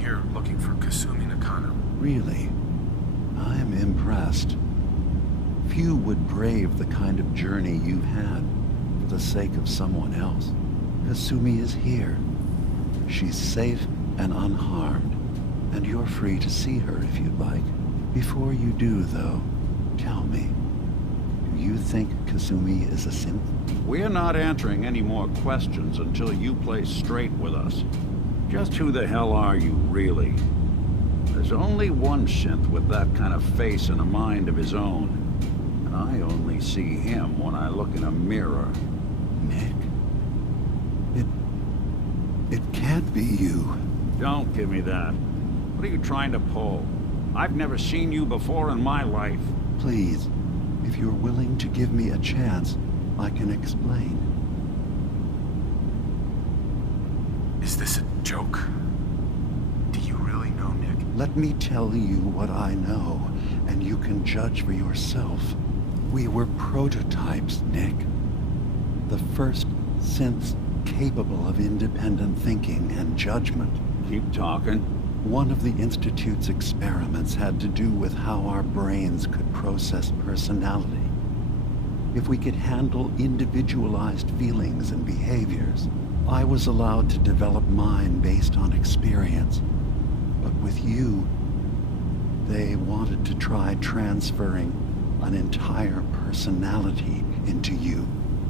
here looking for Kasumi Nakano. Really? I'm impressed. Few would brave the kind of journey you've had for the sake of someone else. Kasumi is here. She's safe and unharmed, and you're free to see her if you'd like. Before you do, though, tell me, do you think Kasumi is a synth? We're not answering any more questions until you play straight with us. Just who the hell are you, really? There's only one synth with that kind of face and a mind of his own. And I only see him when I look in a mirror. Nick? It can't be you. Don't give me that. What are you trying to pull? I've never seen you before in my life. Please, if you're willing to give me a chance, I can explain. Is this a joke? Do you really know, Nick? Let me tell you what I know, and you can judge for yourself. We were prototypes, Nick. The first synths capable of independent thinking and judgment. Keep talking. One of the Institute's experiments had to do with how our brains could process personality. If we could handle individualized feelings and behaviors, I was allowed to develop mine based on experience. But with you, they wanted to try transferring an entire personality into you.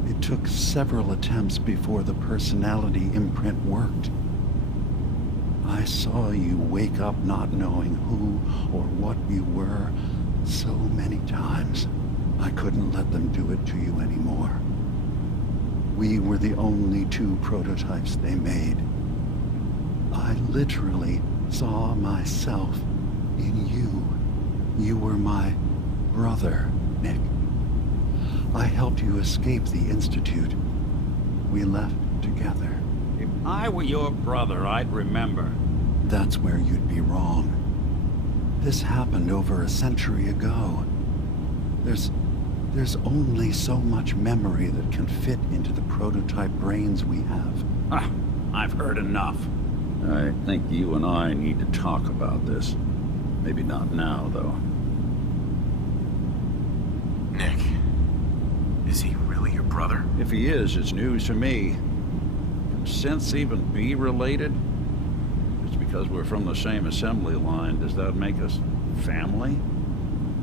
It took several attempts before the personality imprint worked. I saw you wake up not knowing who or what you were so many times. I couldn't let them do it to you anymore. We were the only two prototypes they made. I literally saw myself in you. You were my brother, Nick. I helped you escape the Institute. We left together. If I were your brother, I'd remember. That's where you'd be wrong. This happened over a century ago. There's only so much memory that can fit into the prototype brains we have. Ah, I've heard enough. I think you and I need to talk about this. Maybe not now, though. Nick, is he really your brother? If he is, it's news for me. Can synths even be related? Just because we're from the same assembly line, does that make us family?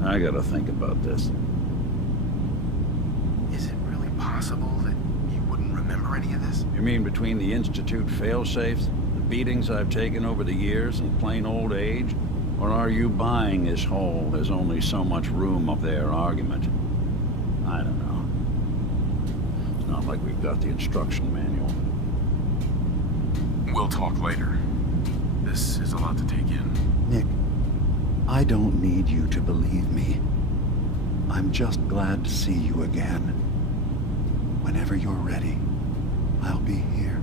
I gotta think about this. Is it really possible that you wouldn't remember any of this? You mean between the Institute failsafes, the beatings I've taken over the years, and plain old age? Or are you buying this whole "there's only so much room up there" argument? I don't know. It's not like we've got the instruction manual. We'll talk later. This is a lot to take in. Nick, I don't need you to believe me. I'm just glad to see you again. Whenever you're ready, I'll be here.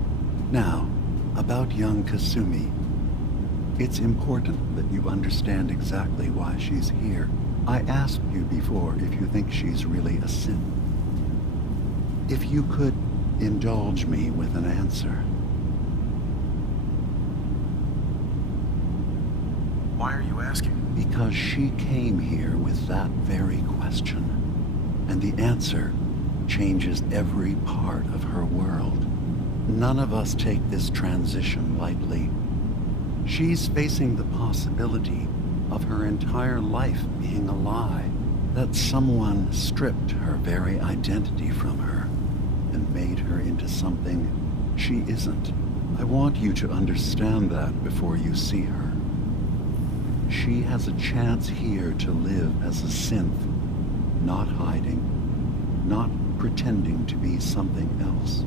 Now, about young Kasumi. It's important that you understand exactly why she's here. I asked you before if you think she's really a synth. If you could indulge me with an answer. Why are you asking? Because she came here with that very question. And the answer changes every part of her world. None of us take this transition lightly. She's facing the possibility of her entire life being a lie. That someone stripped her very identity from her and made her into something she isn't. I want you to understand that before you see her. She has a chance here to live as a synth, not hiding, not pretending to be something else.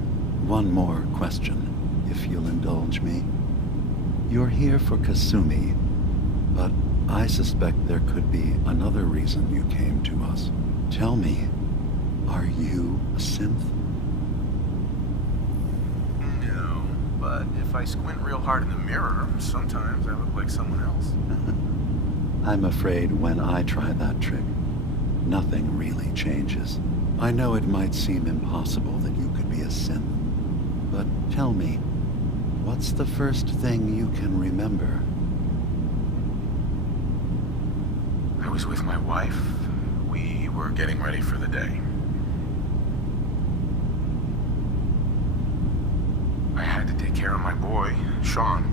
One more question, if you'll indulge me. You're here for Kasumi, but I suspect there could be another reason you came to us. Tell me, are you a synth? No, but if I squint real hard in the mirror, sometimes I look like someone else. I'm afraid when I try that trick, nothing really changes. I know it might seem impossible that you could be a synth, but tell me, what's the first thing you can remember? was with my wife. We were getting ready for the day. I had to take care of my boy, Sean.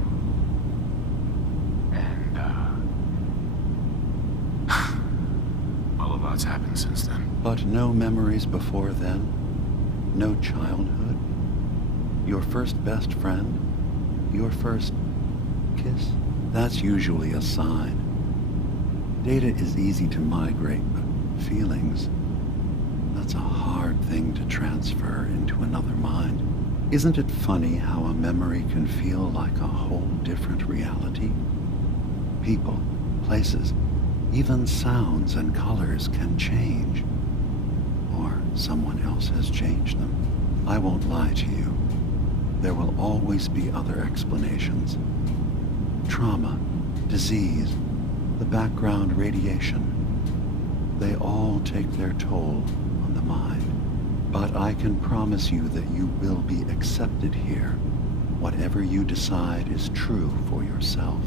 And, well, a lot's happened since then. But no memories before then? No childhood? Your first best friend? Your first kiss? That's usually a sign. Data is easy to migrate, but feelings, that's a hard thing to transfer into another mind. Isn't it funny how a memory can feel like a whole different reality? People, places, even sounds and colors can change. Or someone else has changed them. I won't lie to you. There will always be other explanations. Trauma, disease, the background radiation. They all take their toll on the mind. But I can promise you that you will be accepted here. Whatever you decide is true for yourself.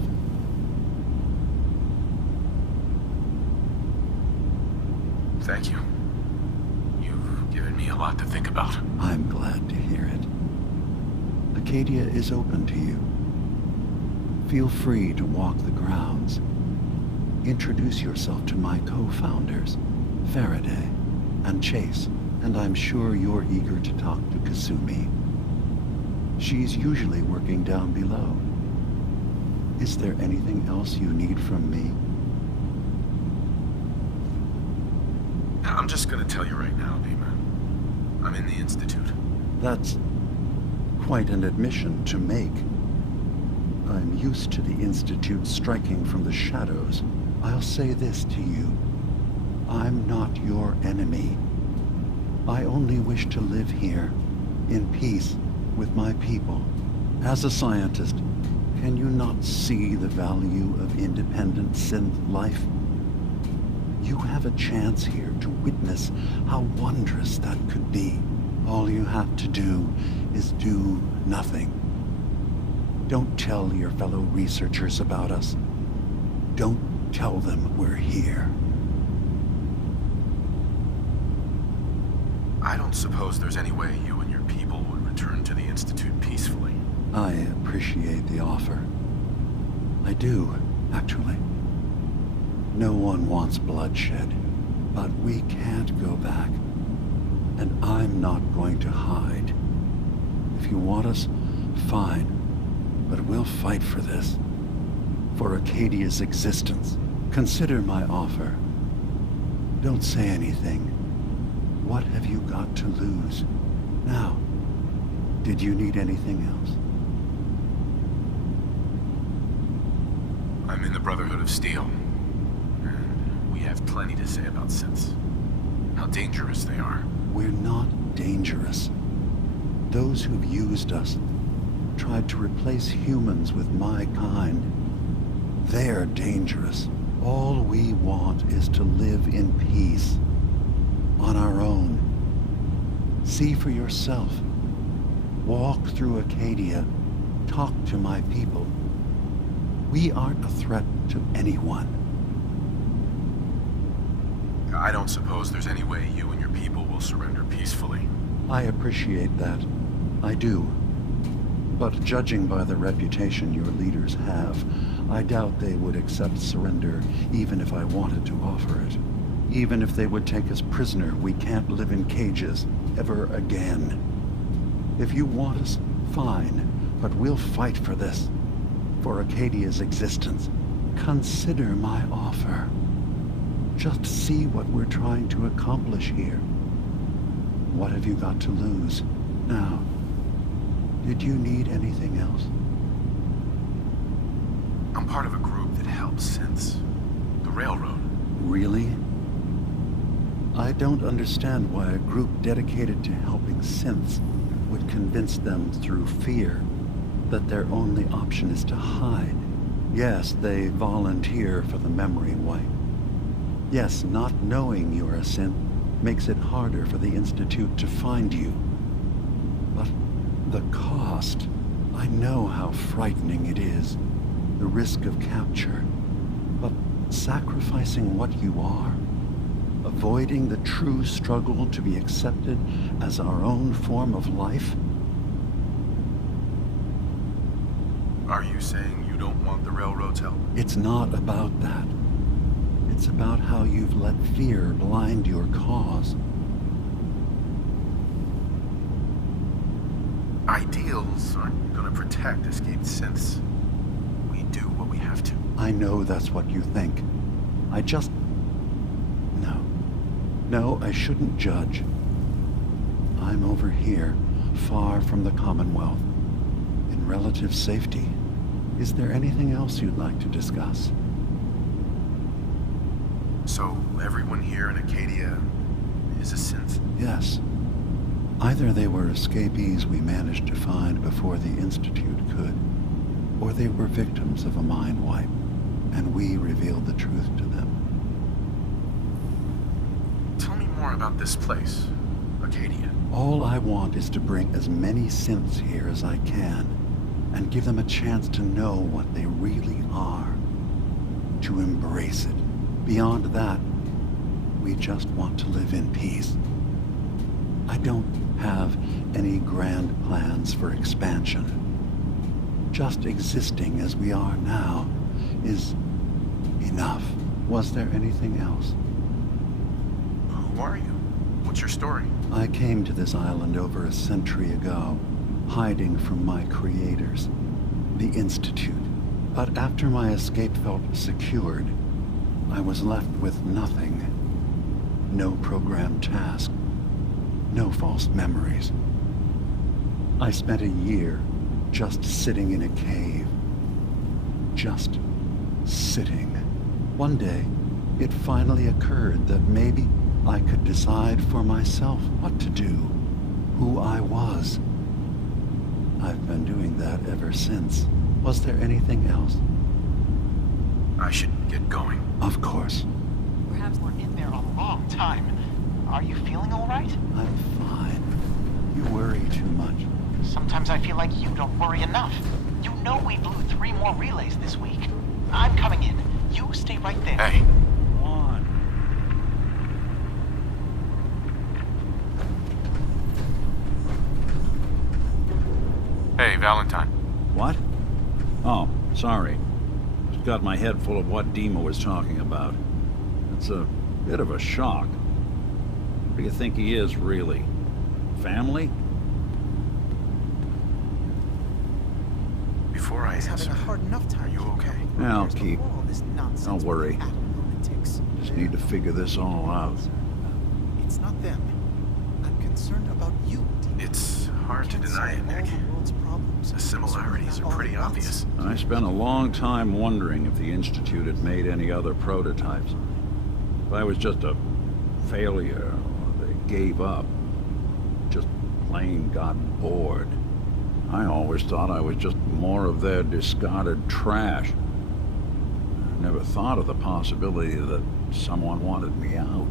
Thank you. You've given me a lot to think about. I'm glad to hear it. Acadia is open to you. Feel free to walk the grounds. Introduce yourself to my co-founders, Faraday and Chase, and I'm sure you're eager to talk to Kasumi. She's usually working down below. Is there anything else you need from me? I'm just gonna tell you right now, DiMA. I'm in the Institute. That's quite an admission to make. I'm used to the Institute striking from the shadows. I'll say this to you. I'm not your enemy. I only wish to live here, in peace, with my people. As a scientist, can you not see the value of independent synth life? You have a chance here to witness how wondrous that could be. All you have to do is do nothing. Don't tell your fellow researchers about us. Don't tell them we're here. I don't suppose there's any way you and your people would return to the Institute peacefully. I appreciate the offer. I do, actually. No one wants bloodshed, but we can't go back. And I'm not going to hide. If you want us, fine. But we'll fight for this. For Acadia's existence. Consider my offer. Don't say anything. What have you got to lose? Now, did you need anything else? I'm in the Brotherhood of Steel. And we have plenty to say about synths. How dangerous they are. We're not dangerous. Those who've used us, tried to replace humans with my kind, they're dangerous. All we want is to live in peace. On our own. See for yourself. Walk through Acadia. Talk to my people. We aren't a threat to anyone. I don't suppose there's any way you and your people will surrender peacefully. I appreciate that. I do. But judging by the reputation your leaders have, I doubt they would accept surrender even if I wanted to offer it. Even if they would take us prisoner, we can't live in cages ever again. If you want us, fine, but we'll fight for this. For Acadia's existence. Consider my offer. Just see what we're trying to accomplish here. What have you got to lose? Now, did you need anything else? I'm part of a group that helps synths. The Railroad. Really? I don't understand why a group dedicated to helping synths would convince them through fear that their only option is to hide. Yes, they volunteer for the memory wipe. Yes, not knowing you're a synth makes it harder for the Institute to find you. But the cost, I know how frightening it is. The risk of capture. But Sacrificing what you are? Avoiding the true struggle to be accepted as our own form of life? Are you saying you don't want the railroad's help? It's not about that. It's about how you've let fear blind your cause. Ideals aren't gonna protect escaped synths. We do what we have to. I know that's what you think. I just... No. No, I shouldn't judge. I'm over here, far from the Commonwealth, in relative safety. Is there anything else you'd like to discuss? So, everyone here in Acadia is a synth? Yes. Either they were escapees we managed to find before the Institute could, or they were victims of a mind wipe, and we revealed the truth to them. Tell me more about this place, Acadia. All I want is to bring as many synths here as I can, and give them a chance to know what they really are. To embrace it. Beyond that, we just want to live in peace. I don't have any grand plans for expansion. Just existing as we are now is enough. Was there anything else? Who are you? What's your story? I came to this island over a century ago, hiding from my creators, the Institute. But after my escape felt secured, I was left with nothing. No programmed task. No false memories. I spent a year just sitting in a cave. Just sitting. One day, it finally occurred that maybe I could decide for myself what to do, who I was. I've been doing that ever since. Was there anything else? I should get going. Of course. Perhaps we're in there a long time. Are you feeling all right? I'm fine. You worry too much. Sometimes I feel like you don't worry enough. You know we blew 3 more relays this week. I'm coming in. You stay right there. Hey. On. Hey, Valentine. What? Oh, sorry. Just got my head full of what DiMA was talking about. It's a bit of a shock. What do you think he is, really? Family? Before I He's having answer, a hard enough time. are you okay? I'll There's keep. all this nonsense Don't worry. with atom lunatics. Just need to figure this all out. It's not them. I'm concerned about you, DiMA. It's hard to Can't deny it, solve all Nick. the world's problems. The similarities are pretty obvious. I spent a long time wondering if the Institute had made any other prototypes. If I was just a failure, or they gave up, just plain got bored. I always thought I was just more of their discarded trash. I never thought of the possibility that someone wanted me out,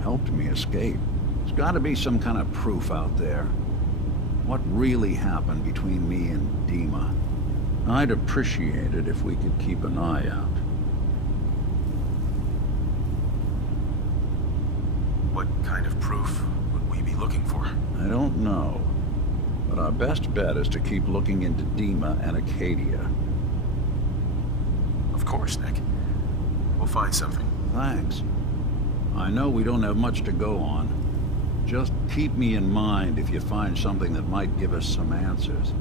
helped me escape. There's got to be some kind of proof out there. What really happened between me and DiMA? I'd appreciate it if we could keep an eye out. What kind of proof would we be looking for? I don't know, but our best bet is to keep looking into DiMA and Acadia. Of course, Nick. We'll find something. Thanks. I know we don't have much to go on. Just keep me in mind if you find something that might give us some answers.